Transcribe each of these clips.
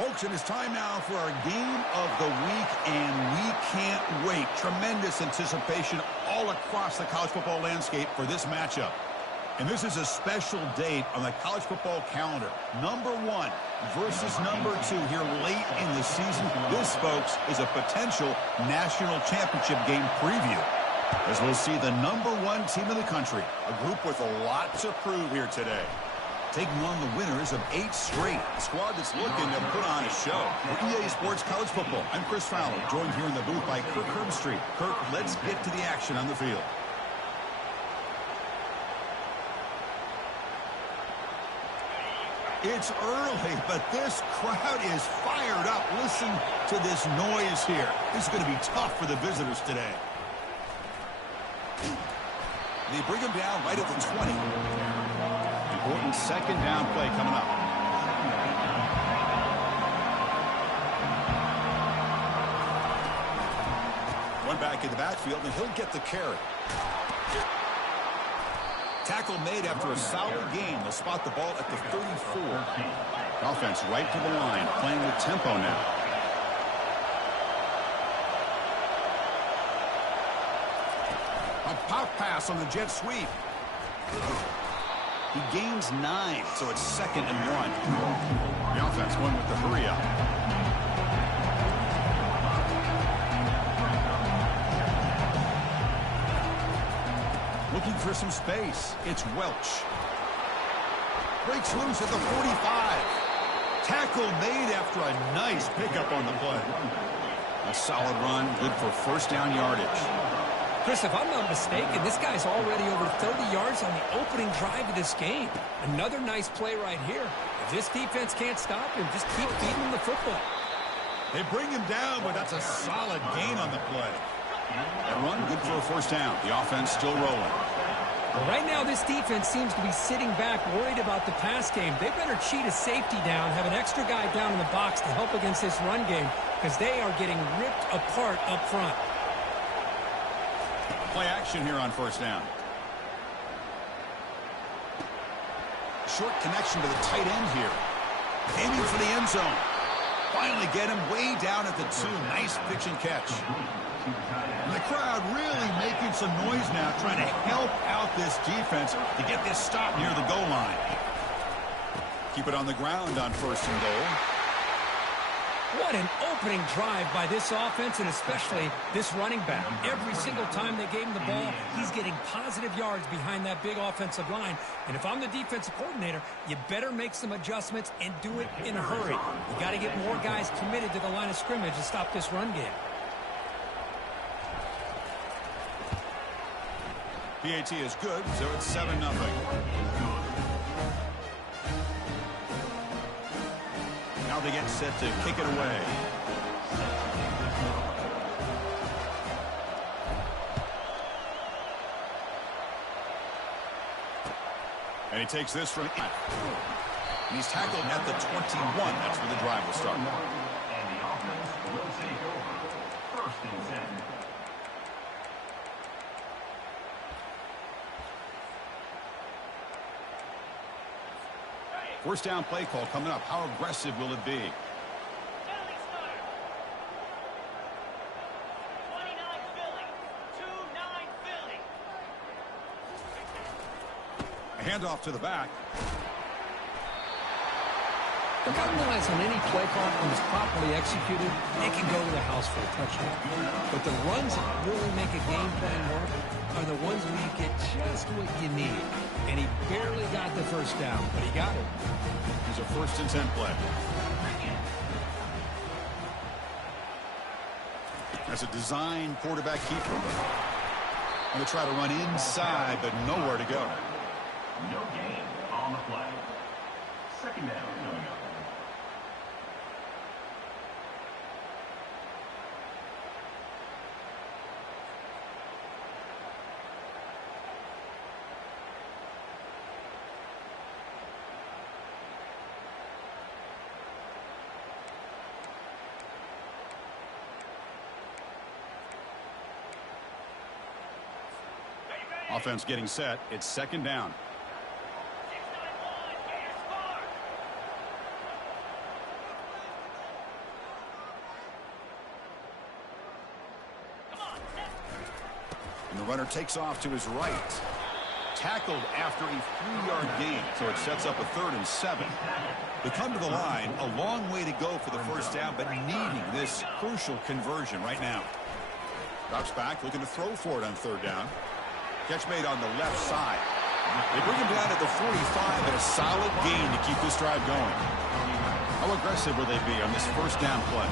Folks, it is time now for our game of the week, and we can't wait. Tremendous anticipation all across the college football landscape for this matchup. And this is a special date on the college football calendar. Number 1 versus number 2 here late in the season. This, folks, is a potential national championship game preview, as we'll see the number 1 team in the country, a group with a lot to prove here today. Taking on the winners of 8 straight, a squad that's looking to put on a show. For EA Sports College Football, I'm Chris Fowler, joined here in the booth by Kirk Herbstreit. Kirk, let's get to the action on the field. It's early, but this crowd is fired up. Listen to this noise here. This is going to be tough for the visitors today. They bring him down right at the 20. Important second down play coming up. One back in the backfield, and he'll get the carry. Tackle made after a solid gain. They'll spot the ball at the 34. Offense right to the line, playing with tempo now. A pop pass on the jet sweep. He gains 9, so it's 2nd and 1. The offense going with the hurry up. Looking for some space. It's Welch. Breaks loose at the 45. Tackle made after a nice pickup on the play. A solid run, good for first down yardage. Chris, if I'm not mistaken, this guy's already over 30 yards on the opening drive of this game. Another nice play right here. If this defense can't stop him, just keep feeding him the football. They bring him down, but that's a solid gain on the play. That run, good for a first down. The offense still rolling. Well, right now, this defense seems to be sitting back, worried about the pass game. They better cheat a safety down, have an extra guy down in the box to help against this run game, because they are getting ripped apart up front. Play action here on first down. Short connection to the tight end here. Aiming for the end zone. Finally get him way down at the 2. Nice pitch and catch. And the crowd really making some noise now, trying to help out this defense to get this stop near the goal line. Keep it on the ground on first and goal. What an opening drive by this offense, and especially this running back. Every single time they gave him the ball, he's getting positive yards behind that big offensive line. And if I'm the defensive coordinator, you better make some adjustments and do it in a hurry. You got to get more guys committed to the line of scrimmage to stop this run game. PAT is good, so it's 7-0. Now they get set to kick it away. And he takes this from... And he's tackled at the 21. That's where the drive will start. And the offense will take over. 1st and 10. First down play call coming up. How aggressive will it be? A handoff to the back. Look how nice on any play call when it's properly executed, it can go to the house for a touchdown. But the runs that really make a game plan work are the ones where you get just what you need. And he barely got the first down, but he got it. Here's a 1st and 10 play. That's a design quarterback keeper. Going to try to run inside, but nowhere to go. No gain on the play. 2nd down coming up. Offense getting set. It's 2nd down. The runner takes off to his right. Tackled after a 3-yard gain, so it sets up a 3rd and 7. They come to the line, a long way to go for the first down, but needing this crucial conversion right now. Drops back, looking to throw for it on 3rd down. Catch made on the left side. They bring him down at the 45 and a solid gain to keep this drive going. How aggressive will they be on this first down play?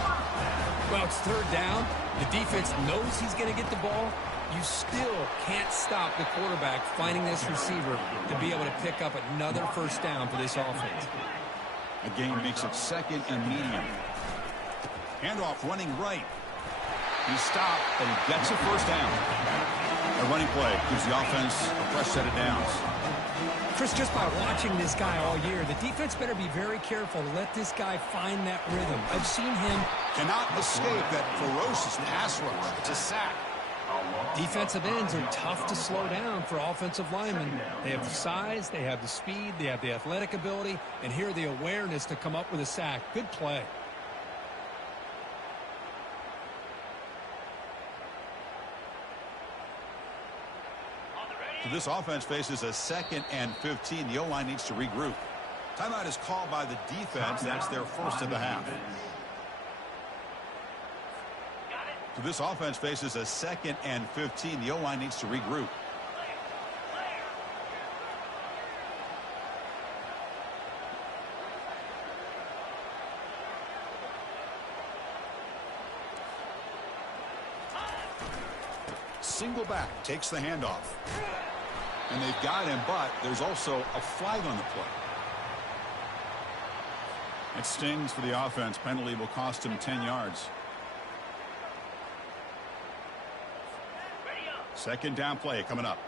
Well, it's 3rd down. The defense knows he's going to get the ball. You still can't stop the quarterback finding this receiver to be able to pick up another first down for this offense. A gain makes it 2nd and medium. Handoff running right. He stopped, and he gets a first down. A running play gives the offense a fresh set of downs. Chris, just by watching this guy all year, the defense better be very careful to let this guy find that rhythm. I've seen him. Cannot escape that ferocious pass rush. It's a sack. Defensive ends are tough to slow down for offensive linemen. They have the size, they have the speed, they have the athletic ability, and here the awareness to come up with a sack. Good play. So this offense faces a 2nd and 15. The O-line needs to regroup. Timeout is called by the defense. That's their first of the half. So this offense faces a 2nd and 15. The O-line needs to regroup. Single back takes the handoff. And they've got him, but there's also a flag on the play. It stings for the offense. Penalty will cost him 10 yards. 2nd down play coming up.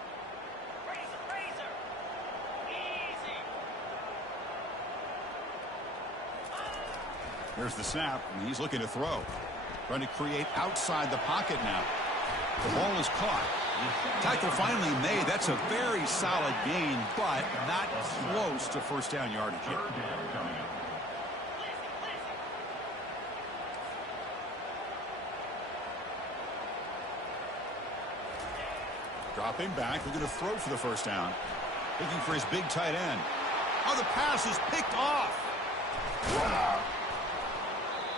Here's the snap, and he's looking to throw. Trying to create outside the pocket now. The ball is caught. Tackle finally made. That's a very solid gain, but not close to first down yardage yet. Dropping back, looking to throw for the first down. Looking for his big tight end. Oh, the pass is picked off.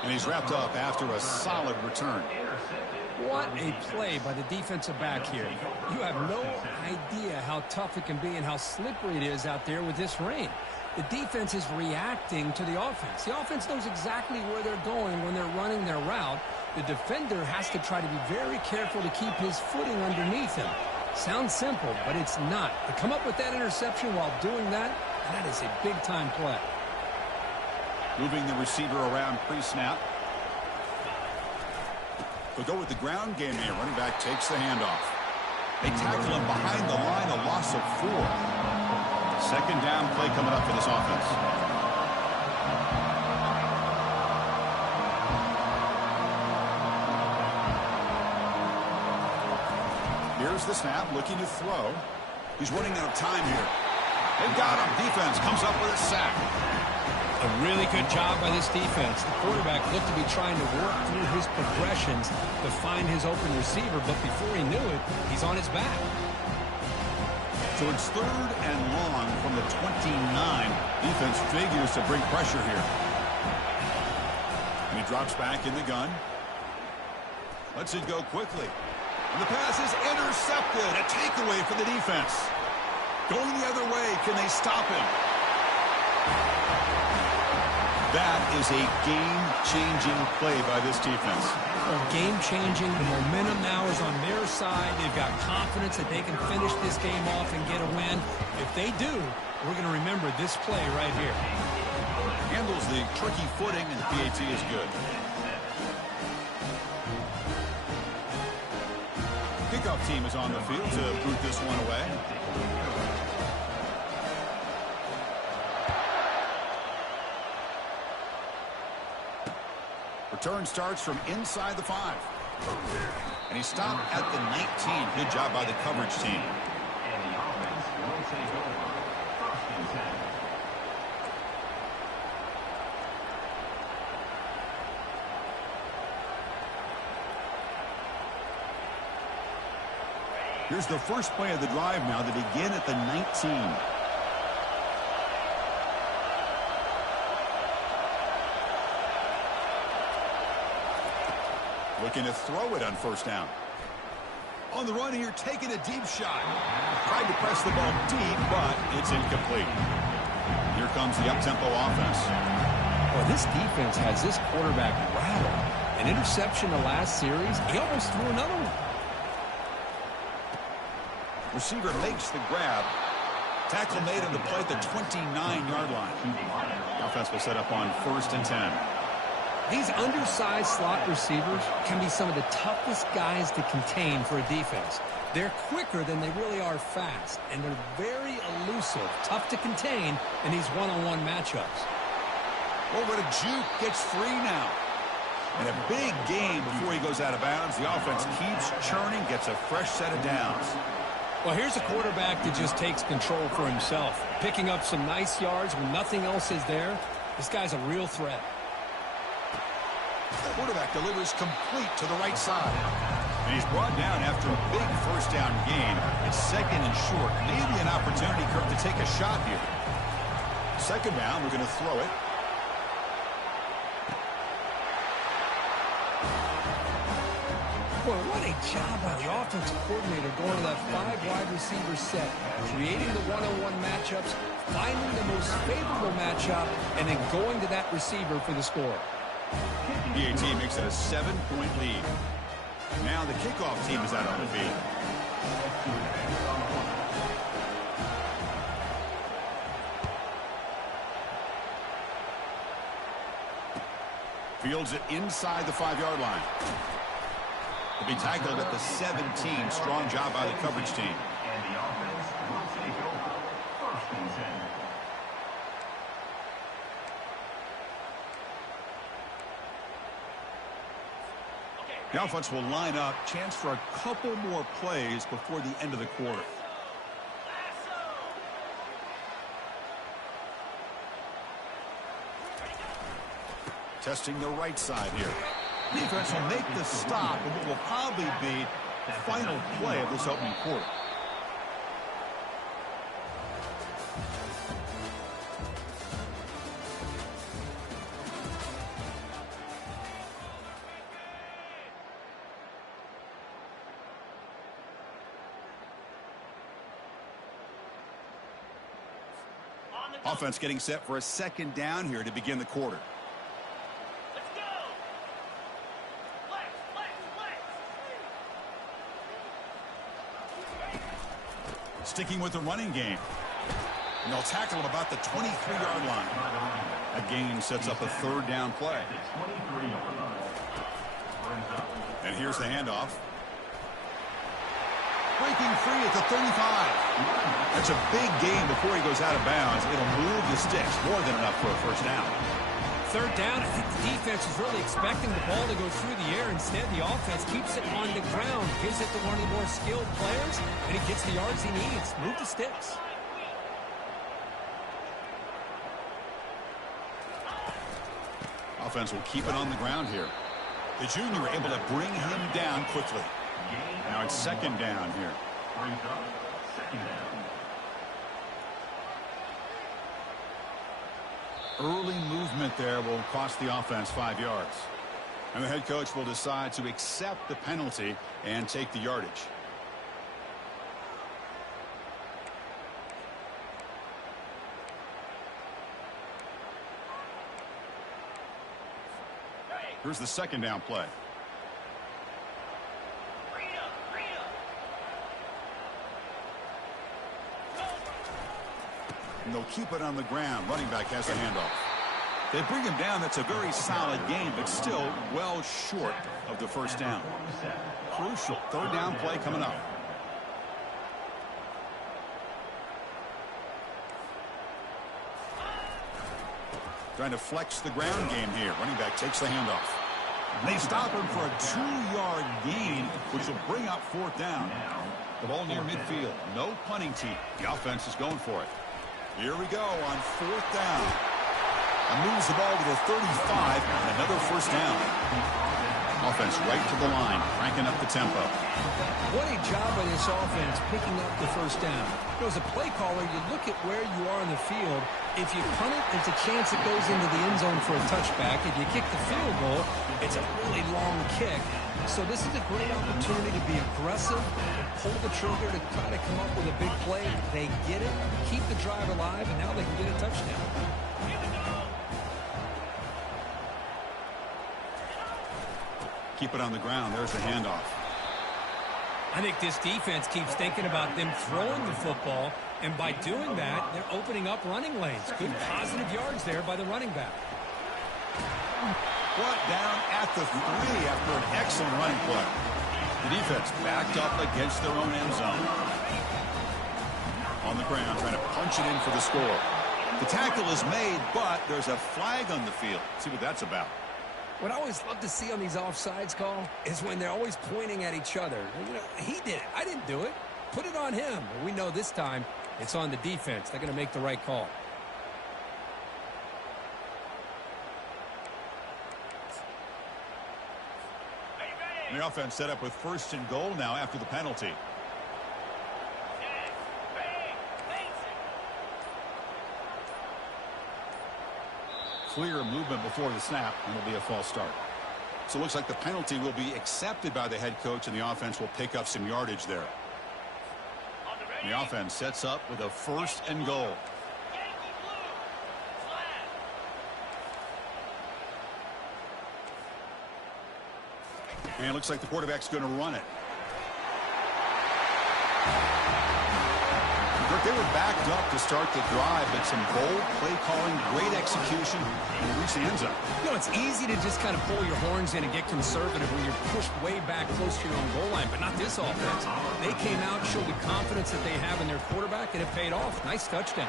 And he's wrapped up after a solid return. What a play by the defensive back here. You have no idea how tough it can be and how slippery it is out there with this rain. The defense is reacting to the offense. The offense knows exactly where they're going when they're running their route. The defender has to try to be very careful to keep his footing underneath him. Sounds simple, but it's not. To come up with that interception while doing that, that is a big-time play. Moving the receiver around pre-snap. They'll go with the ground game here. Running back takes the handoff. They tackle him behind the line, a loss of 4. 2nd down play coming up for this offense. Here's the snap, looking to throw. He's running out of time here. They've got him. Defense comes up with a sack. A really good job by this defense. The quarterback looked to be trying to work through his progressions to find his open receiver, but before he knew it, he's on his back. So it's 3rd and long from the 29. Defense figures to bring pressure here. And he drops back in the gun. Lets it go quickly. And the pass is intercepted. A takeaway for the defense. Going the other way. Can they stop him? That is a game-changing play by this defense. Game-changing. The momentum now is on their side. They've got confidence that they can finish this game off and get a win. If they do, we're going to remember this play right here. Handles the tricky footing, and the PAT is good. Kickoff team is on the field to boot this one away. Return starts from inside the 5. And he stopped at the 19. Good job by the coverage team. And the offense will take over. 1st and 10. Here's the first play of the drive now. They begin at the 19. Looking to throw it on first down. On the run here, taking a deep shot. Tried to press the ball deep, but it's incomplete. Here comes the up-tempo offense. Well, this defense has this quarterback rattled. An interception the last series. He almost threw another one. Receiver makes the grab. Tackle made on the play at the 29-yard line. The offense will set up on 1st and 10. These undersized slot receivers can be some of the toughest guys to contain for a defense. They're quicker than they really are fast, and they're very elusive, tough to contain in these one-on-one matchups. Over to Juke, gets free now. And a big game before he goes out of bounds. The offense keeps churning, gets a fresh set of downs. Well, here's a quarterback that just takes control for himself, picking up some nice yards when nothing else is there. This guy's a real threat. The quarterback delivers complete to the right side. And he's brought down after a big first down gain. It's 2nd and short. Maybe an opportunity, Kirk, to take a shot here. 2nd down, we're going to throw it. Boy, what a job by the offensive coordinator going to that 5 wide receiver set, creating the one-on-one matchups, finding the most favorable matchup, and then going to that receiver for the score. The team makes it a 7-point lead. Now the kickoff team is out on the field. Fields it inside the 5-yard line. To be tackled at the 17. Strong job by the coverage team. And the offense will take over. 1st and 10. The offense will line up. Chance for a couple more plays before the end of the quarter. Testing the right side here. Defense will make the stop in what will probably be the final play of this opening quarter. Offense getting set for a 2nd down here to begin the quarter. Let's go. Sticking with the running game. And they'll tackle him about the 23-yard line. That gain sets up a 3rd down play. And here's the handoff. Breaking free at the 35. That's a big gain before he goes out of bounds. It'll move the sticks. More than enough for a 1st down. 3rd down, I think the defense is really expecting the ball to go through the air. Instead, the offense keeps it on the ground, gives it to one of the more skilled players, and he gets the yards he needs. Move the sticks. Offense will keep it on the ground here. The junior able to bring him down quickly. Now it's 2nd down here. Brings up 2nd down. Early movement there will cost the offense 5 yards. And the head coach will decide to accept the penalty and take the yardage. Here's the 2nd down play. And they'll keep it on the ground. Running back has the handoff. They bring him down. That's a very solid game, but still well short of the 1st down. Crucial 3rd down play coming up. Trying to flex the ground game here. Running back takes the handoff. And they stop him for a 2-yard gain, which will bring up 4th down. The ball near midfield. No punting team. The offense is going for it. Here we go on 4th down. And moves the ball to the 35 and another 1st down. Offense right to the line, cranking up the tempo. What a job by this offense picking up the first down. You know, as a play caller, you look at where you are in the field. If you punt it, there's a chance it goes into the end zone for a touchback. If you kick the field goal, it's a really long kick. So this is a great opportunity to be aggressive, pull the trigger to try to come up with a big play. They get it, keep the drive alive, and now they can get a touchdown. Keep it on the ground. There's the handoff. I think this defense keeps thinking about them throwing the football, and by doing that, they're opening up running lanes. Good positive yards there by the running back. Brought down at the 3 after an excellent running play. The defense backed up against their own end zone. On the ground, trying to punch it in for the score. The tackle is made, but there's a flag on the field. Let's see what that's about. What I always love to see on these offsides call is when they're always pointing at each other. You know, he did it. I didn't do it. Put it on him. But we know this time it's on the defense. They're going to make the right call. And the offense set up with 1st and goal now after the penalty. Clear movement before the snap, and it'll be a false start. So it looks like the penalty will be accepted by the head coach, and the offense will pick up some yardage there. And the offense sets up with a 1st and goal. And it looks like the quarterback's going to run it. They were backed up to start the drive, but some bold play calling, great execution, and they reached the end zone. You know, it's easy to just kind of pull your horns in and get conservative when you're pushed way back close to your own goal line, but not this offense. They came out, showed the confidence that they have in their quarterback, and it paid off. Nice touchdown.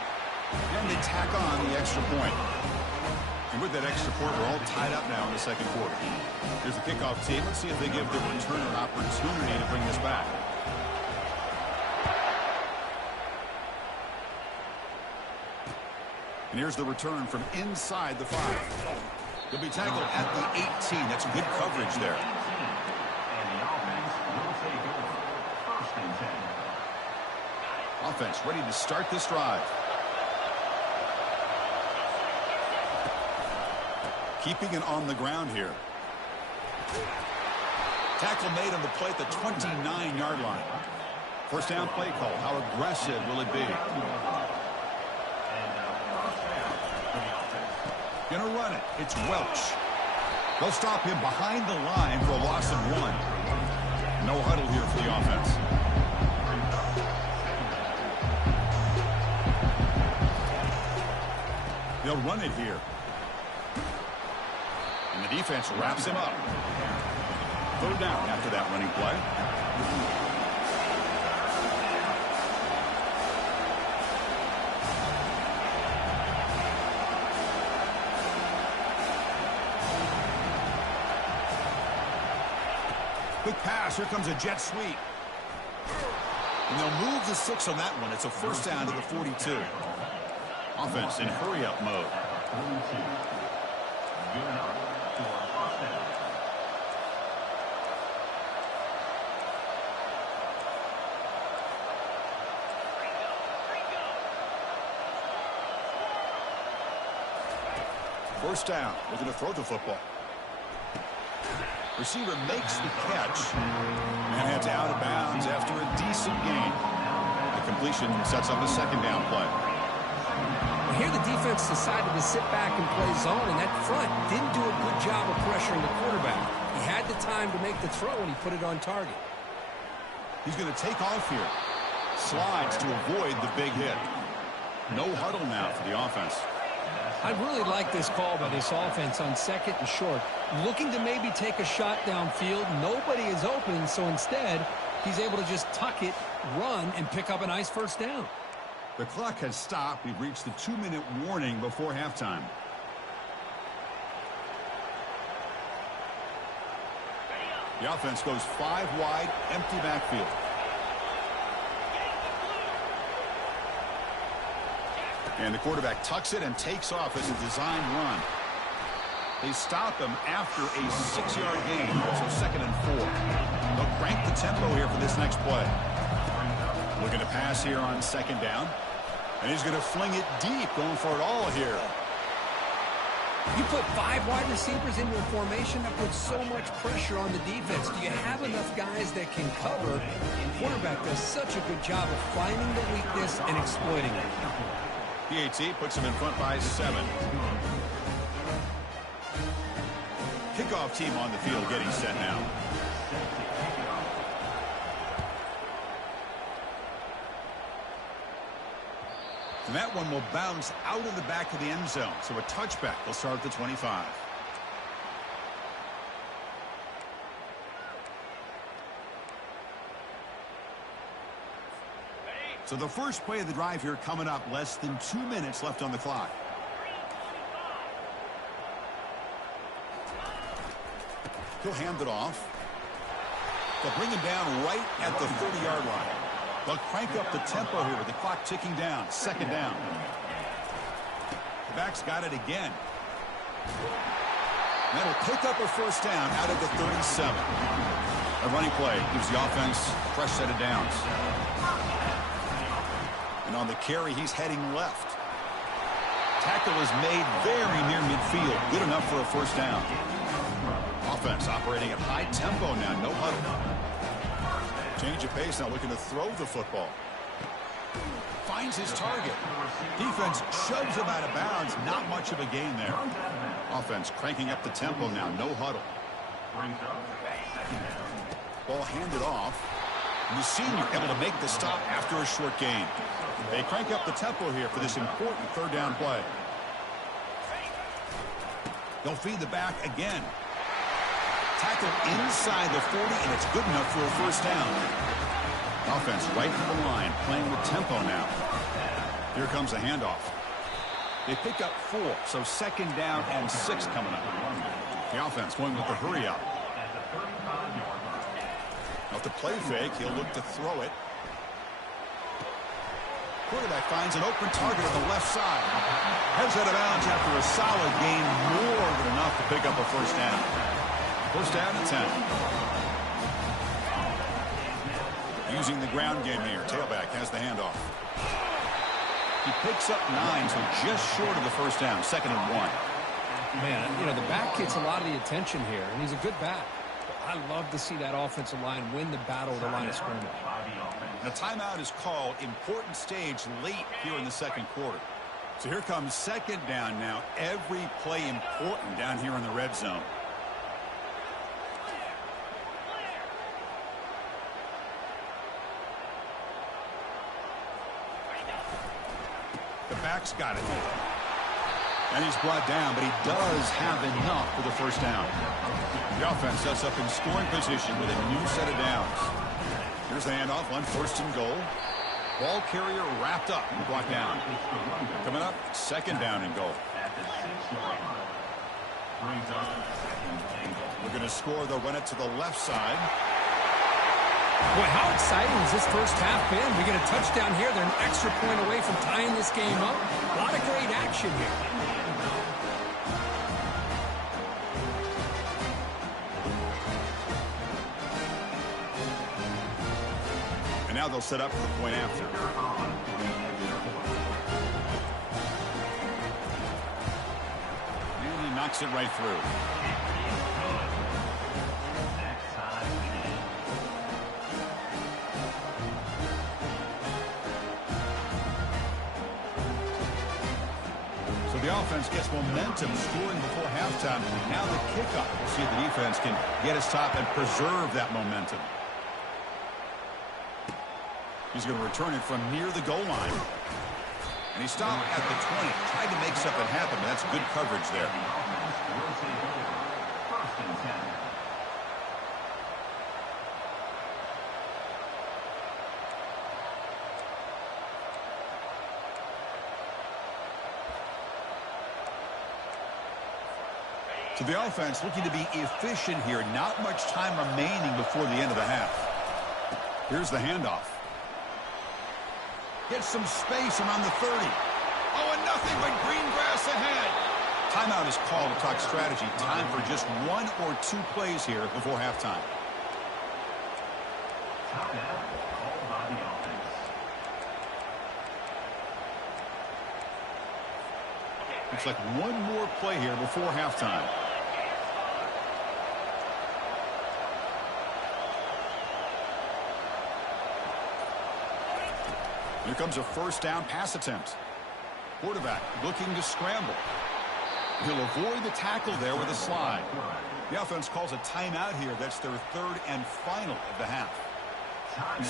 And they tack on the extra point. And with that extra point, we're all tied up now in the second quarter. Here's the kickoff team. Let's see if they give the returner an opportunity to bring this back. And here's the return from inside the 5. He'll be tackled at the 18. That's good coverage there. And the offense will take over. 1st and 10. Offense ready to start this drive. Keeping it on the ground here. Tackle made on the play at the 29-yard line. 1st down play call. How aggressive will it be? Gonna run it. It's Welch. They'll stop him behind the line for a loss of 1. No huddle here for the offense. They'll run it here. And the defense wraps him up. 3rd down after that running play. Quick pass. Here comes a jet sweep. And they'll move the 6 on that one. It's a 1st down to the 42. Offense in hurry-up mode. 42. Good enough for a 1st down. First down. We're going to throw the football. Receiver makes the catch and heads out of bounds after a decent gain. The completion sets up a 2nd down play. Well, here the defense decided to sit back and play zone, and that front didn't do a good job of pressuring the quarterback. He had the time to make the throw, and he put it on target. He's going to take off here. Slides to avoid the big hit. No huddle now for the offense. I really like this call by this offense on 2nd and short. Looking to maybe take a shot downfield. Nobody is open, so instead, he's able to just tuck it, run, and pick up a nice 1st down. The clock has stopped. We've reached the 2-minute warning before halftime. The offense goes 5 wide, empty backfield. And the quarterback tucks it and takes off as a design run. They stop him after a 6-yard gain, so 2nd and 4. They'll crank the tempo here for this next play. Looking to pass here on 2nd down. And he's going to fling it deep, going for it all here. You put 5 wide receivers into a formation that puts so much pressure on the defense. Do you have enough guys that can cover? The quarterback does such a good job of finding the weakness and exploiting it. PAT puts him in front by 7. Kickoff team on the field getting set now. And that one will bounce out of the back of the end zone. So a touchback. They'll start at the 25. So the first play of the drive here coming up. Less than 2 minutes left on the clock. He'll hand it off. They'll bring him down right at the 30-yard line. They'll crank up the tempo here with the clock ticking down. 2nd down. The back's got it again. And that'll pick up a first down out of the 37. A running play gives the offense a fresh set of downs. And on the carry, he's heading left. Tackle is made very near midfield. Good enough for a first down. Offense operating at high tempo now. No huddle. Change of pace now, looking to throw the football. Finds his target. Defense shoves him out of bounds. Not much of a gain there. Offense cranking up the tempo now. No huddle. Ball handed off. And the senior able to make the stop after a short gain. They crank up the tempo here for this important 3rd down play. They'll feed the back again. Tackle inside the 40, and it's good enough for a first down. Offense right to the line, playing with tempo now. Here comes a handoff. They pick up 4, so 2nd down and 6 coming up. The offense going with the hurry up. Off the play fake, he'll look to throw it. Quarterback finds an open target on the left side. Heads out of bounds after a solid gain, more than enough to pick up a first down. First down and 10. Using the ground game here. Tailback has the handoff. He picks up 9, so just short of the first down. 2nd and 1. Man, you know, the back gets a lot of the attention here, and he's a good back. I love to see that offensive line win the battle of the line of scrimmage. And a timeout is called. Important stage late here in the 2nd quarter. So here comes 2nd down now. Every play important down here in the red zone. The back's got it. And he's brought down, but he does have enough for the first down. The offense sets up in scoring position with a new set of downs. Here's the handoff on 1st and goal. Ball carrier wrapped up and brought down. Coming up, 2nd down and goal. We're going to score. They'll run it to the left side. Boy, how exciting has this first half been? We get a touchdown here. They're an extra point away from tying this game up. A lot of great action here. And now they'll set up for the point after. And he knocks it right through. The offense gets momentum, scoring before halftime. Now the kickoff. We'll see if the defense can get a stop and preserve that momentum. He's going to return it from near the goal line. And he stopped at the 20. Tried to make something happen, but that's good coverage there. First and 10. So the offense looking to be efficient here. Not much time remaining before the end of the half. Here's the handoff. Gets some space around the 30. Oh, and nothing but green grass ahead. Timeout is called to talk strategy. Time for just 1 or 2 plays here before halftime. Timeout called by the offense. Looks like 1 more play here before halftime. Here comes a first down pass attempt. Quarterback looking to scramble. He'll avoid the tackle there with a slide. The offense calls a timeout here. That's their 3rd and final of the half.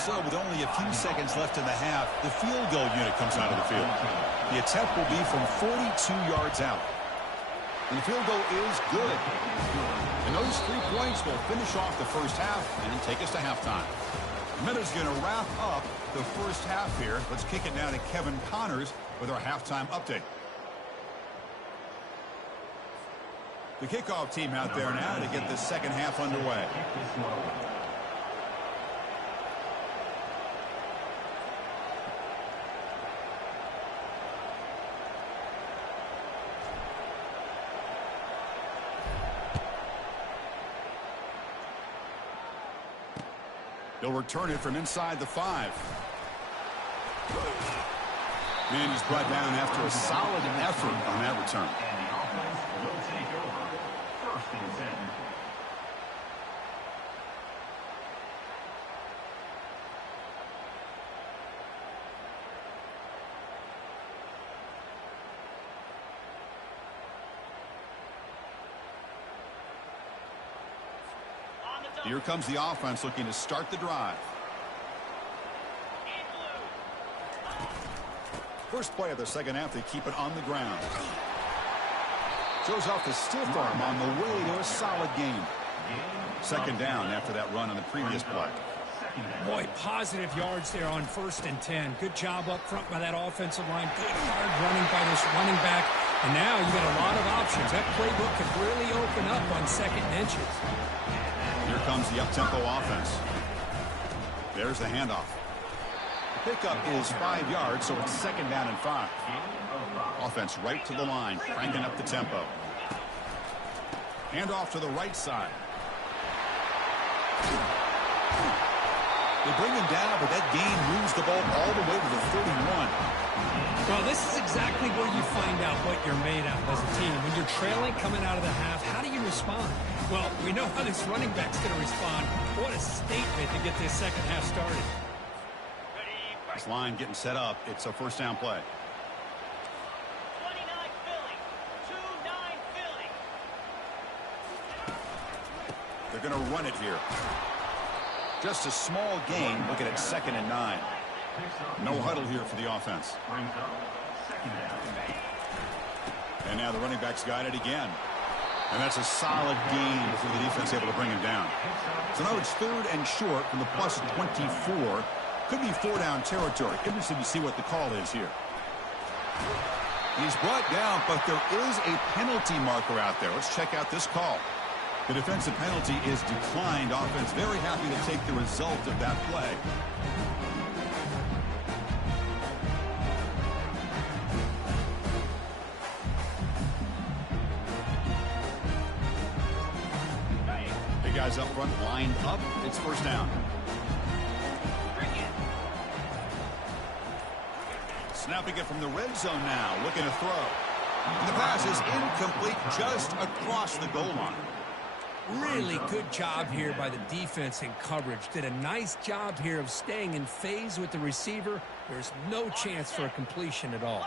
So with only a few seconds left in the half, the field goal unit comes out of the field. The attempt will be from 42 yards out. And the field goal is good. And those 3 points will finish off the first half and take us to halftime. Minuta's going to wrap up the first half here. Let's kick it now to Kevin Connors with our halftime update. The kickoff team out there now to get the second half underway. They'll return it from inside the 5. And he's brought down after a solid effort on that return. And the offense will take over. 1st and 10. Here comes the offense looking to start the drive. First play of the second half, they keep it on the ground. Shows off the stiff arm on the way to a solid game. Second down after that run on the previous play. Boy, positive yards there on 1st and 10. Good job up front by that offensive line. Good hard running by this running back. And now you got a lot of options. That playbook could really open up on 2nd and inches. Here comes the up-tempo offense. There's the handoff. The pickup is 5 yards, so it's 2nd down and 5. Offense right to the line, cranking up the tempo. Handoff to the right side. They bring him down, but that gain moves the ball all the way to the 31. Well, this is exactly where you find out what you're made of as a team. When you're trailing coming out of the half, how do you respond? Well, we know how this running back's going to respond. What a statement to get this second half started. This line getting set up. It's a first down play. 29 Philly. 2-9 Philly. They're going to run it here. Just a small gain. Looking at 2nd and 9. No huddle here for the offense. And now the running back's got it again. And that's a solid gain before the defense able to bring him down. So now it's 3rd and short from the plus 24. Could be 4-down territory. Interesting to see what the call is here. He's brought down, but there is a penalty marker out there. Let's check out this call. The defensive penalty is declined. Offense very happy to take the result of that play. Big guys up front, lined up. It's first down. Snapping it from the red zone now, looking to throw. And the pass is incomplete just across the goal line. Really good job here by the defense in coverage. Did a nice job here of staying in phase with the receiver. There's no chance for a completion at all.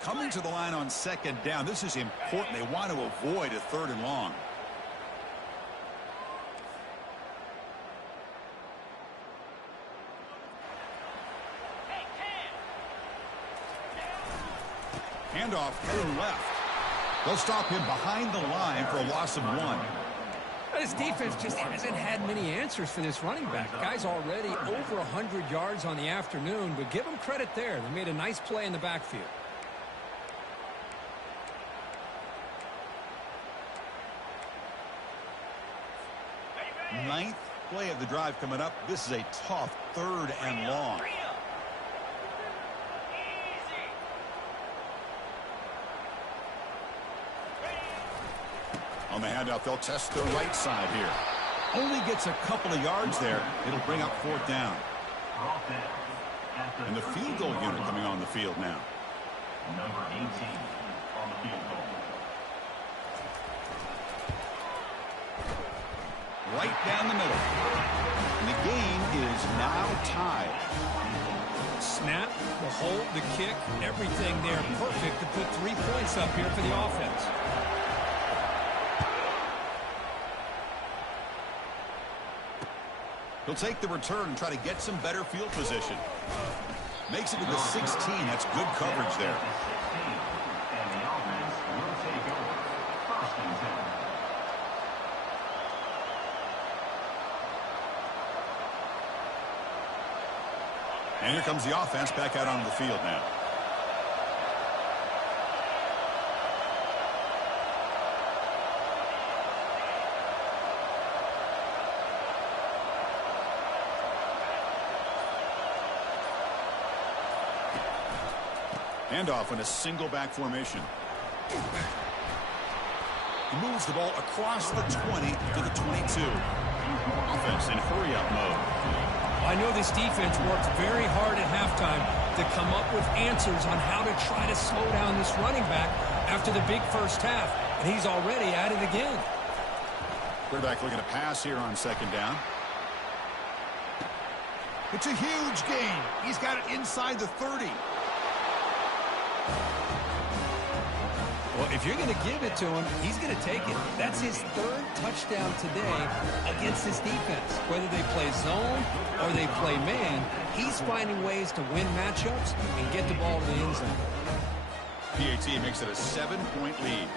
Coming to the line on 2nd down. This is important. They want to avoid a 3rd and long. Handoff heading left. They'll stop him behind the line for a loss of 1. This defense just hasn't had many answers for this running back. Guy's already over 100 yards on the afternoon, but give him credit there. They made a nice play in the backfield. Ninth play of the drive coming up. This is a tough 3rd and long. On the handoff, they'll test the right side here. Only gets a couple of yards there. It'll bring up 4th down. And the field goal unit coming on the field now. Number 18 on the field goal. Right down the middle. And the game is now tied. Snap, the hold, the kick, everything there perfect to put 3 points up here for the offense. He'll take the return and try to get some better field position. Makes it to the 16. That's good coverage there. And the offense will take over. 1st and 10. And here comes the offense back out onto the field now. Handoff in a single back formation. He moves the ball across the 20 to the 22. Offense in hurry-up mode. I know this defense worked very hard at halftime to come up with answers on how to try to slow down this running back after the big first half, and he's already at it again. Quarterback looking to pass here on 2nd down. It's a huge gain. He's got it inside the 30. Well, if you're going to give it to him, he's going to take it. That's his 3rd touchdown today against this defense. Whether they play zone or they play man, he's finding ways to win matchups and get the ball to the end zone. PAT makes it a 7-point lead.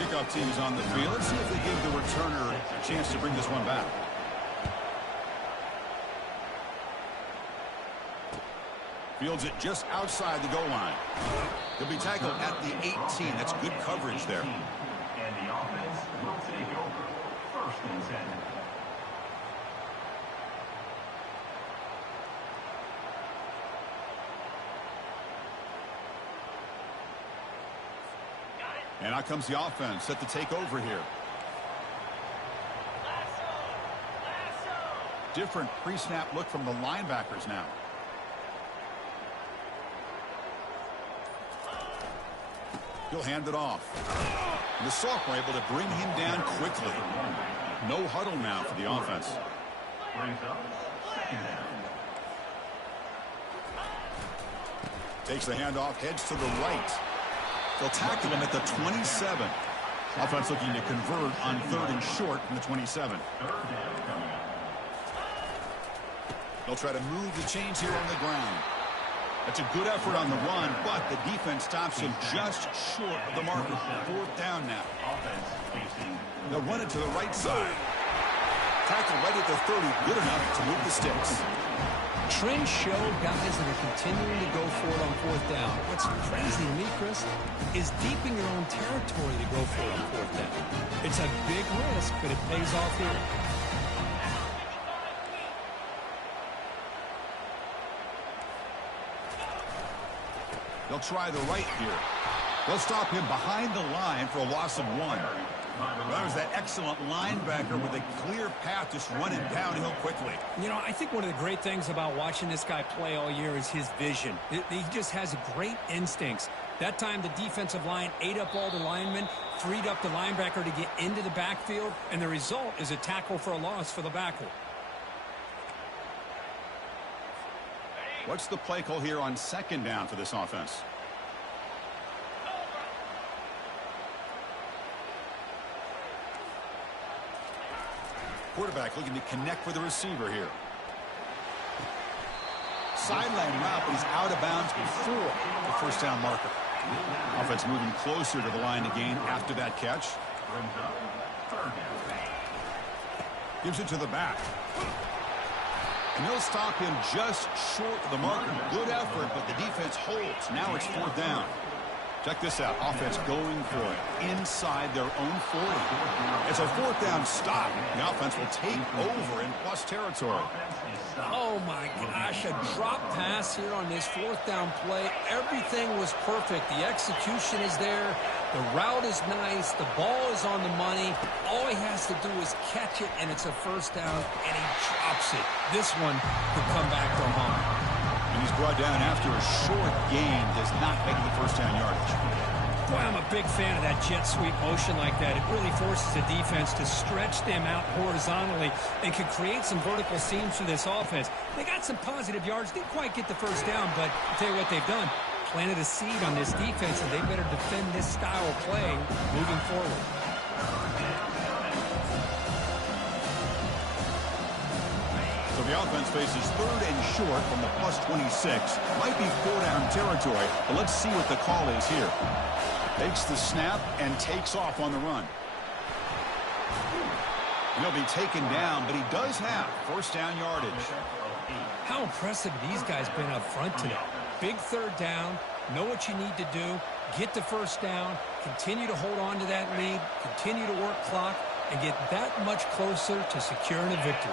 Kickoff team is on the field. Let's see if they give the returner a chance to bring this one back. Fields it just outside the goal line. He'll be tackled at the 18. That's good coverage there. And the offense will take over. 1st and 10. And out comes the offense set to take over here. Different pre-snap look from the linebackers now. He'll hand it off. And the Sauk were able to bring him down quickly. No huddle now for the offense. Brings up 2nd down. Takes the handoff, heads to the right. They'll tackle him at the 27. Offense looking to convert on 3rd and short from the 27. 3rd down coming up. They'll try to move the chains here on the ground. That's a good effort on the run, but the defense stops him just short of the marker. 4th down now. Offense facing. They'll run it to the right side. Tackle right at the 30, good enough to move the sticks. Trends show guys that are continuing to go for it on 4th down. What's crazy to me, Chris, is deep in your own territory to go for it on 4th down. It's a big risk, but it pays off here. They'll try the right here. They'll stop him behind the line for a loss of 1. That was that excellent linebacker with a clear path just running downhill quickly. You know, I think one of the great things about watching this guy play all year is his vision. He just has great instincts. That time the defensive line ate up all the linemen, freed up the linebacker to get into the backfield, and the result is a tackle for a loss for the backer. What's the play call here on 2nd down for this offense? Quarterback looking to connect with the receiver here. Sideline route, but he's out of bounds before the 1st down marker. Offense moving closer to the line to gain after that catch. Gives it to the back. And they'll stop him just short of the marker. Good effort, but the defense holds. Now it's 4th down. Check this out. Offense going for it inside their own 40. It's a fourth down stop. The offense will take over in plus territory. Oh, my gosh, a drop pass here on this fourth down play. Everything was perfect. The execution is there. The route is nice. The ball is on the money. All he has to do is catch it, and it's a first down, and he drops it. This one could come back to haunt. And he's brought down after a short gain, does not make the first down yardage. Boy, I'm a big fan of that jet sweep motion like that. It really forces the defense to stretch them out horizontally and can create some vertical seams for this offense. They got some positive yards. Didn't quite get the first down, but I'll tell you what they've done. Planted a seed on this defense, and they better defend this style of play moving forward. So the offense faces third and short from the plus 26. Might be four-down territory, but let's see what the call is here. Takes the snap and takes off on the run. And he'll be taken down, but he does have first down yardage. How impressive these guys been up front today. Big third down, know what you need to do, get the first down, continue to hold on to that lead, continue to work clock, and get that much closer to securing a victory.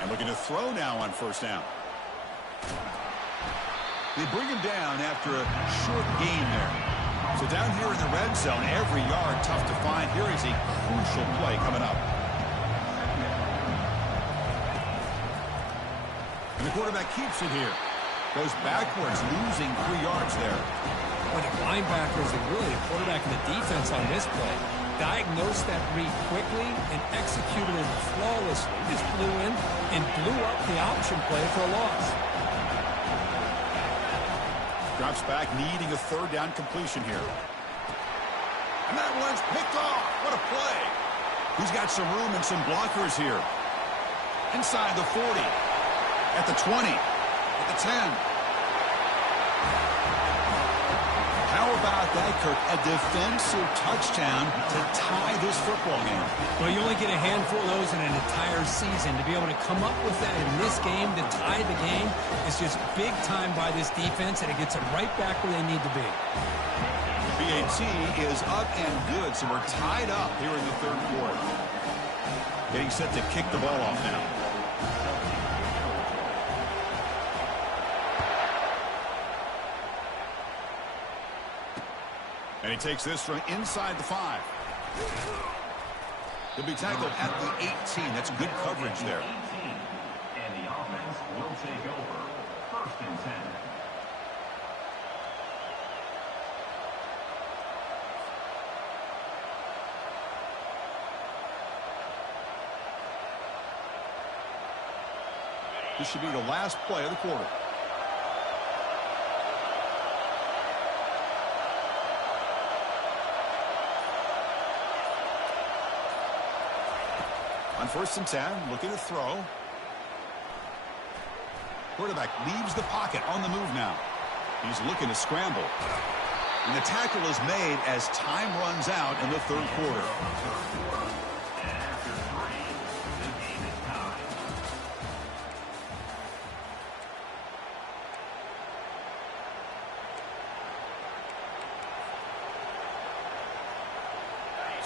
And looking to throw now on first down. They bring him down after a short gain there. So down here in the red zone, every yard tough to find. Here is a crucial play coming up. And the quarterback keeps it here. Goes backwards, losing 3 yards there. Well, the linebackers and really the quarterback and the defense on this play diagnosed that read quickly and executed it flawlessly. Just flew in and blew up the option play for a loss. Drops back, needing a third down completion here. And that one's picked off. What a play. He's got some room and some blockers here. Inside the 40. At the 20. At the 10. How about that, Kirk? A defensive touchdown to tie this football game. Well, you only get a handful of those in an entire season. To be able to come up with that in this game, to tie the game, is just big time by this defense, and it gets them right back where they need to be. BAT is up and good, so we're tied up here in the third quarter. Getting set to kick the ball off now. And he takes this from inside the 5. He'll be tackled at the 18. That's good coverage there. And the offense will take over. First and 10. This should be the last play of the quarter. On first and 10, looking to throw. Quarterback leaves the pocket on the move now. He's looking to scramble. And the tackle is made as time runs out in the third quarter. And after 3, the game is tied.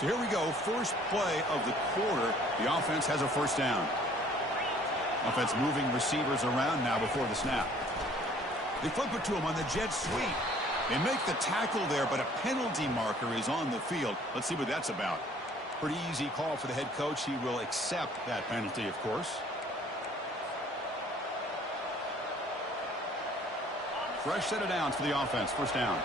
So here we go, first play of the quarter. The offense has a first down. Offense moving receivers around now before the snap. They flip it to him on the jet sweep. They make the tackle there, but a penalty marker is on the field. Let's see what that's about. Pretty easy call for the head coach. He will accept that penalty, of course. Fresh set of downs for the offense. First down.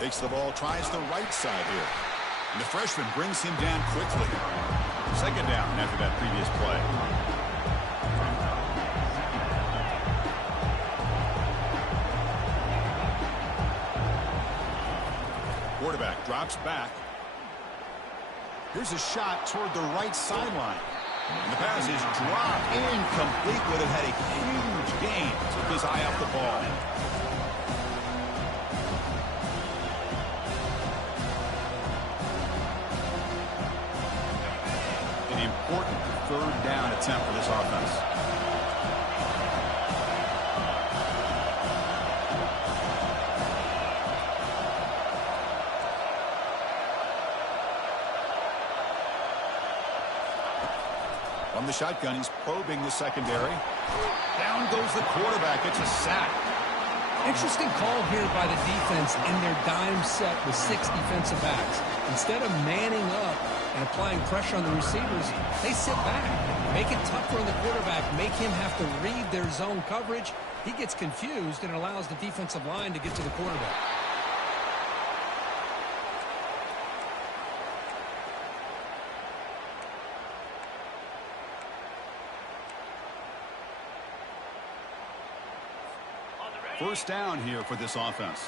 Takes the ball, tries the right side here. And the freshman brings him down quickly. Second down after that previous play. Quarterback drops back. Here's a shot toward the right sideline. And the pass is dropped incomplete. Would have had a huge gain. Took his eye off the ball. Important third down attempt for this offense. From the shotgun, he's probing the secondary. Down goes the quarterback. It's a sack. Interesting call here by the defense in their dime set with 6 defensive backs. Instead of manning up and applying pressure on the receivers, they sit back, make it tougher on the quarterback, make him have to read their zone coverage. He gets confused and allows the defensive line to get to the quarterback. First down here for this offense.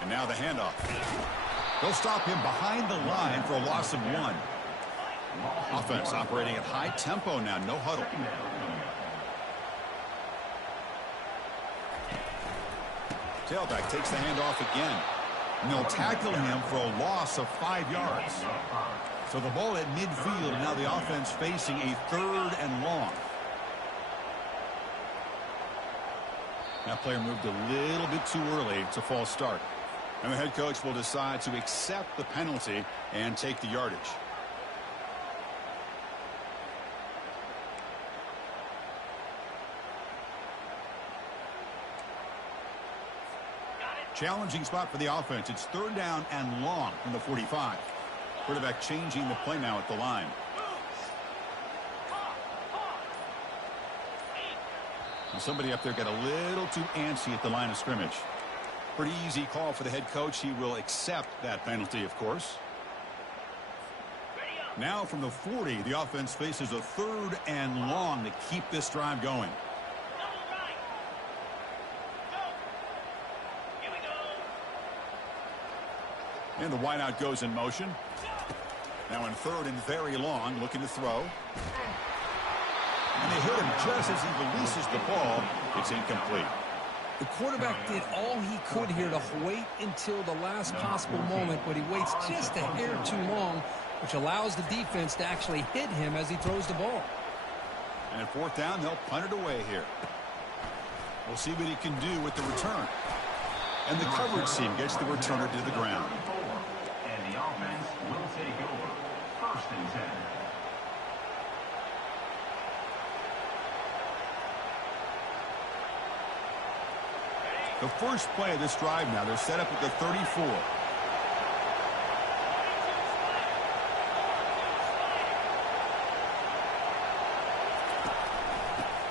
And now the handoff. They'll stop him behind the line for a loss of 1. Offense operating at high tempo now, no huddle. Tailback takes the handoff again. And they'll tackle him for a loss of 5 yards. So the ball at midfield, and now the offense facing a 3rd and long. That player moved a little bit too early. It's a false start. And the head coach will decide to accept the penalty and take the yardage. Challenging spot for the offense. It's 3rd down and long from the 45. Quarterback changing the play now at the line. And somebody up there got a little too antsy at the line of scrimmage. Pretty easy call for the head coach. He will accept that penalty, of course. Now from the 40, the offense faces a 3rd and long to keep this drive going. And the wideout goes in motion. Now in 3rd and very long, looking to throw. And they hit him just as he releases the ball. It's incomplete. The quarterback did all he could here to wait until the last possible moment, but he waits just a hair too long, which allows the defense to actually hit him as he throws the ball. And at 4th down, they'll punt it away here. We'll see what he can do with the return. And the coverage team gets the returner to the ground. And the offense will take over. 1st and 10. The first play of this drive now, they're set up at the 34.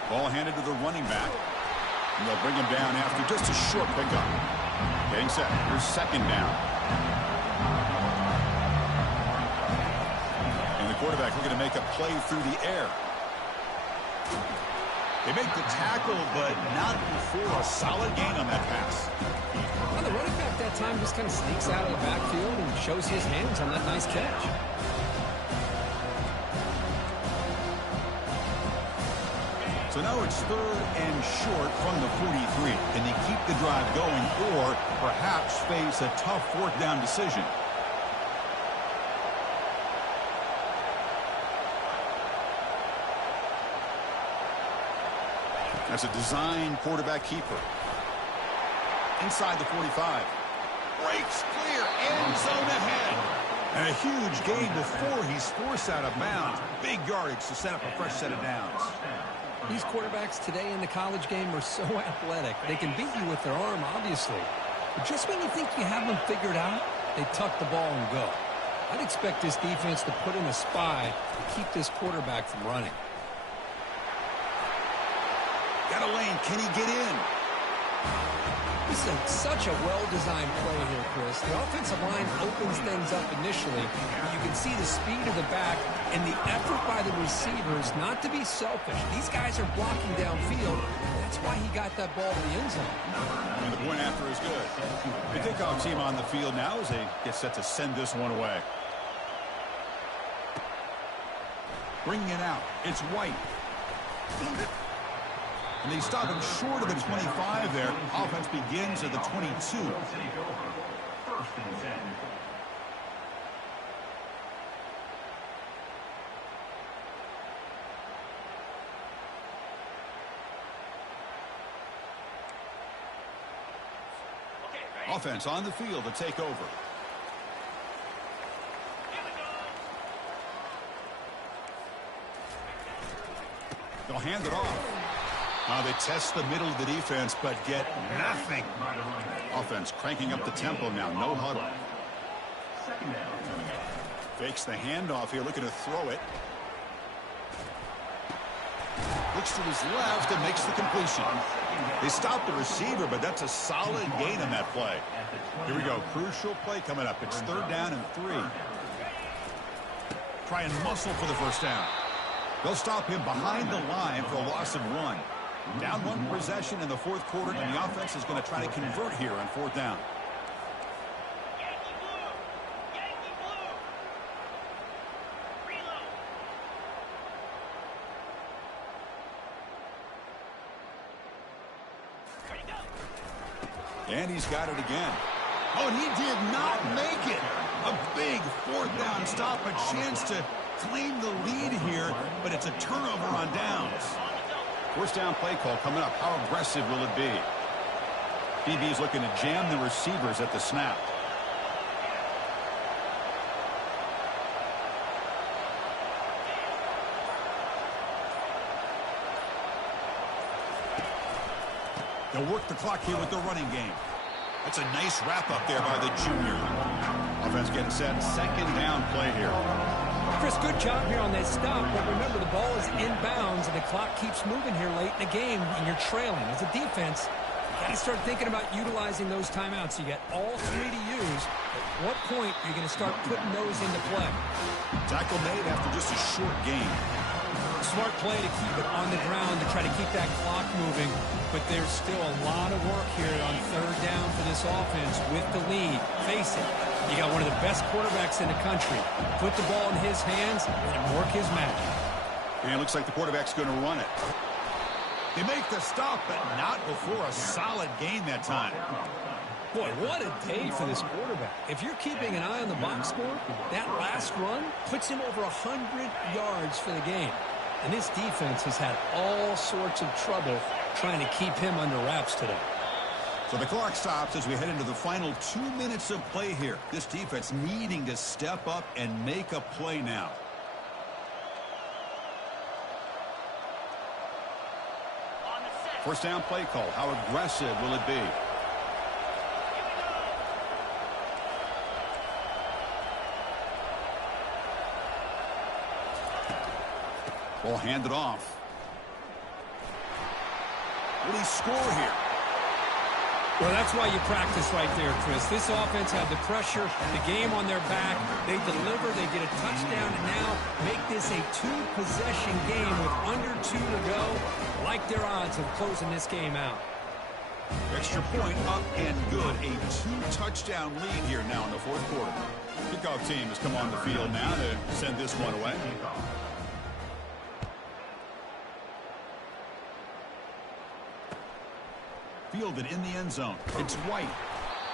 Ball handed to the running back. And they'll bring him down after just a short pickup. Getting set. Here's 2nd down. And the quarterback looking to make a play through the air. They make the tackle, but not before a solid gain on that pass. Well, the running back that time just kind of sneaks out of the backfield and shows his hands on that nice catch. So now it's 3rd and short from the 43. Can they keep the drive going or perhaps face a tough 4th down decision? That's a design quarterback keeper. Inside the 45. Breaks clear. End zone ahead. And a huge gain before he's forced out of bounds. Big yardage to set up a fresh set of downs. These quarterbacks today in the college game are so athletic. They can beat you with their arm, obviously. But just when you think you have them figured out, they tuck the ball and go. I'd expect this defense to put in a spy to keep this quarterback from running. Got a lane. Can he get in? This is such a well-designed play here, Chris. The offensive line opens things up initially. You can see the speed of the back and the effort by the receivers not to be selfish. These guys are blocking downfield. That's why he got that ball to the end zone. And the point after is good. The kickoff team on the field now as they get set to send this one away. Bringing it out. It's White. And they stop him short of the 25 there. Offense begins at the 22. 1st and 10. Offense on the field to take over. They'll hand it off. They test the middle of the defense, but get nothing. Offense cranking up the tempo now. No huddle. Fakes the handoff here, looking to throw it. Looks to his left and makes the completion. They stopped the receiver, but that's a solid gain on that play. Here we go. Crucial play coming up. It's 3rd down and 3. Try and muscle for the first down. They'll stop him behind the line for a loss of 1. Down 1 possession in the 4th quarter, and the offense is going to try to convert here on 4th down. Yankee blue! Yankee blue! Reload! Ready to go! And he's got it again. Oh, and he did not make it. A big 4th down stop, a chance to claim the lead here, but it's a turnover on downs. 1st down play call coming up. How aggressive will it be? DB's looking to jam the receivers at the snap. They'll work the clock here with the running game. That's a nice wrap-up there by the junior. Offense getting set. 2nd down play here. Chris, good job here on that stop, but remember the ball is inbounds and the clock keeps moving here late in the game and you're trailing. As a defense, you got to start thinking about utilizing those timeouts. You got all 3 to use. At what point are you going to start putting those into play? Tackle made after just a short gain. Smart play to keep it on the ground to try to keep that clock moving, but there's still a lot of work here on 3rd down for this offense with the lead. Face it, you got one of the best quarterbacks in the country. Put the ball in his hands and work his magic. And it looks like the quarterback's going to run it. They make the stop, but not before a solid gain that time. Boy, what a day for this quarterback. If you're keeping an eye on the box score, that last run puts him over 100 yards for the game. And this defense has had all sorts of trouble trying to keep him under wraps today. So the clock stops as we head into the final 2 minutes of play here. This defense needing to step up and make a play now. On the set. 1st down play call. How aggressive will it be? Ball handed off. Will he score here? Well, that's why you practice right there, Chris. This offense had the pressure, the game on their back. They deliver, they get a touchdown, and now make this a 2-possession game with under 2 to go. Like their odds of closing this game out. Extra point up and good. A 2-touchdown lead here now in the 4th quarter. Kickoff team has come on the field now to send this one away. Fielded in the end zone. It's White.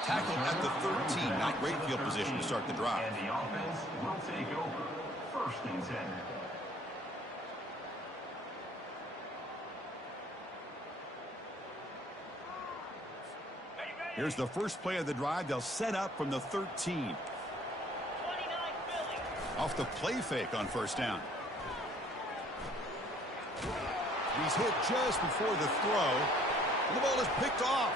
Tackled at the 13. Not great field position to start the drive. And the offense will take over. 1st and 10. Here's the first play of the drive. They'll set up from the 13. 29 Philly. Off the play fake on 1st down. He's hit just before the throw. And the ball is picked off.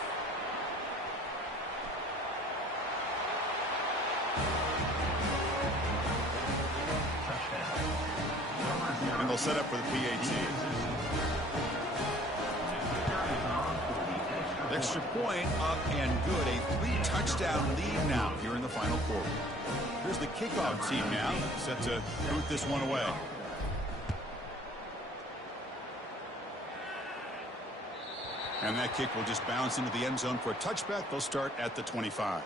And they'll set up for the PAT. Extra point up and good. A 3-touchdown lead now here in the final quarter. Here's the kickoff team now, set to boot this one away. And that kick will just bounce into the end zone for a touchback. They'll start at the 25.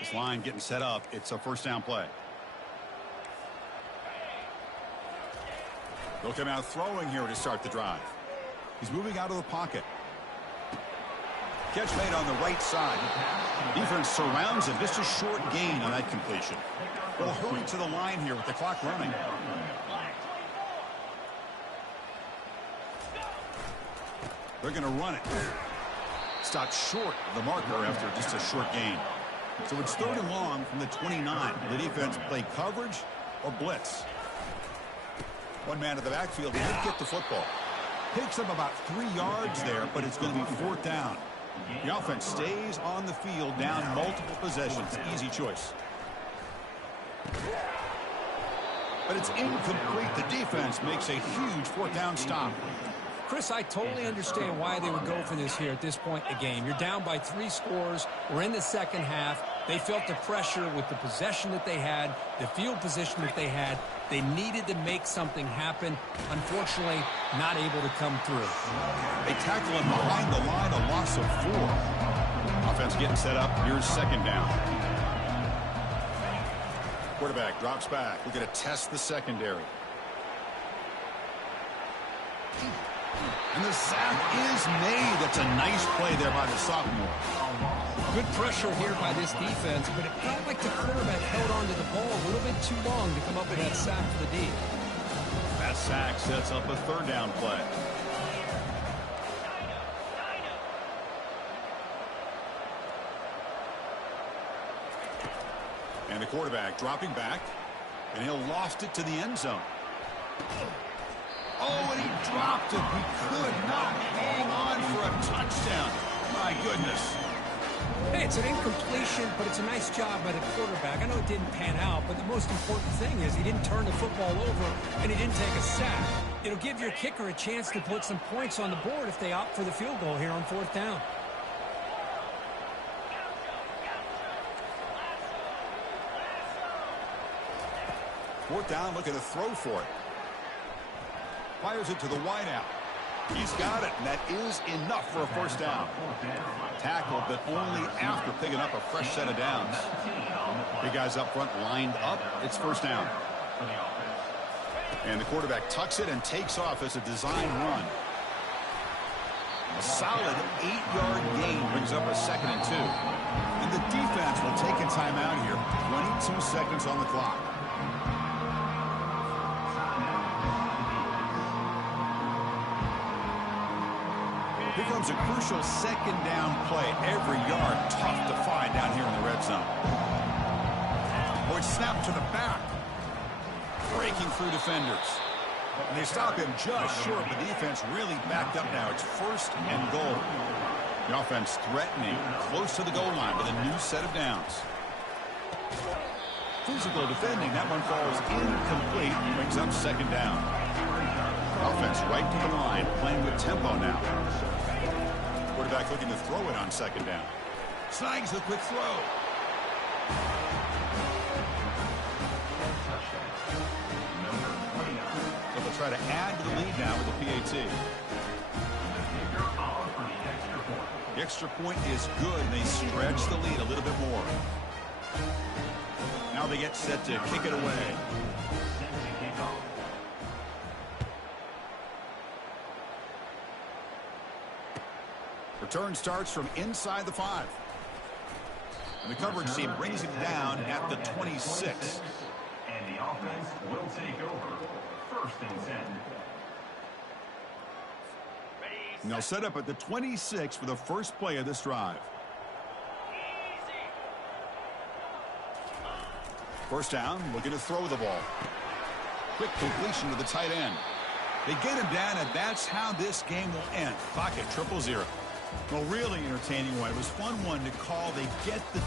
This line getting set up. It's a 1st down play. They'll come out throwing here to start the drive. He's moving out of the pocket. Catch made on the right side. Defense surrounds him. Just a short gain on that completion. They'll hurry to the line here with the clock running. They're going to run it. Stopped short of the marker after just a short gain. So it's 3rd and long from the 29. The defense play coverage or blitz. One man at the backfield. He did get the football. Picks up about 3 yards there, but it's going to be 4th down. The offense stays on the field down multiple possessions. Easy choice. But it's incomplete. The defense makes a huge 4th down stop. Chris, I totally understand why they would go for this here at this point in the game. You're down by 3 scores. We're in the second half. They felt the pressure with the possession that they had, the field position that they had. They needed to make something happen. Unfortunately, not able to come through. They tackle him behind the line, a loss of 4. Offense getting set up. Here's 2nd down. Quarterback drops back. We're going to test the secondary. And the sack is made. That's a nice play there by the sophomore. Good pressure here by this defense, but it felt like the quarterback held on to the ball a little bit too long to come up with that sack for the D. That sack sets up a 3rd down play. And the quarterback dropping back, and he'll lost it to the end zone. Oh, and he dropped it. He could not hang on for a touchdown. My goodness. Hey, it's an incompletion, but it's a nice job by the quarterback. I know it didn't pan out, but the most important thing is he didn't turn the football over, and he didn't take a sack. It'll give your kicker a chance to put some points on the board if they opt for the field goal here on 4th down. Fourth down, looking to throw for it. Fires it to the wideout. He's got it, and that is enough for a 1st down. Tackled, but only after picking up a fresh set of downs. Big guys up front lined up. It's 1st down. And the quarterback tucks it and takes off as a design run. A solid 8-yard gain brings up a 2nd and 2. And the defense will take a timeout here. 22 seconds on the clock. Here comes a crucial 2nd down play. Every yard tough to find down here in the red zone. Oh, it's snapped to the back. Breaking through defenders. And they stop him just short. The defense really backed up now. It's 1st and goal. The offense threatening close to the goal line with a new set of downs. Physical defending. That one falls incomplete. Brings up 2nd down. Offense right to the line. Playing with tempo now. Quarterback looking to throw it on 2nd down. Snags the quick throw. So they'll try to add to the lead now with the PAT. The extra point is good. They stretch the lead a little bit more. Now they get set to kick it away. Return starts from inside the 5. And the coverage team brings him down at the 26. And the offense will take over. 1st and 10. And they'll set up at the 26 for the first play of this drive. 1st down, looking to throw the ball. Quick completion to the tight end. They get him down, and that's how this game will end. Clock at 0-0. Well, really entertaining one. It was fun one to call. They get the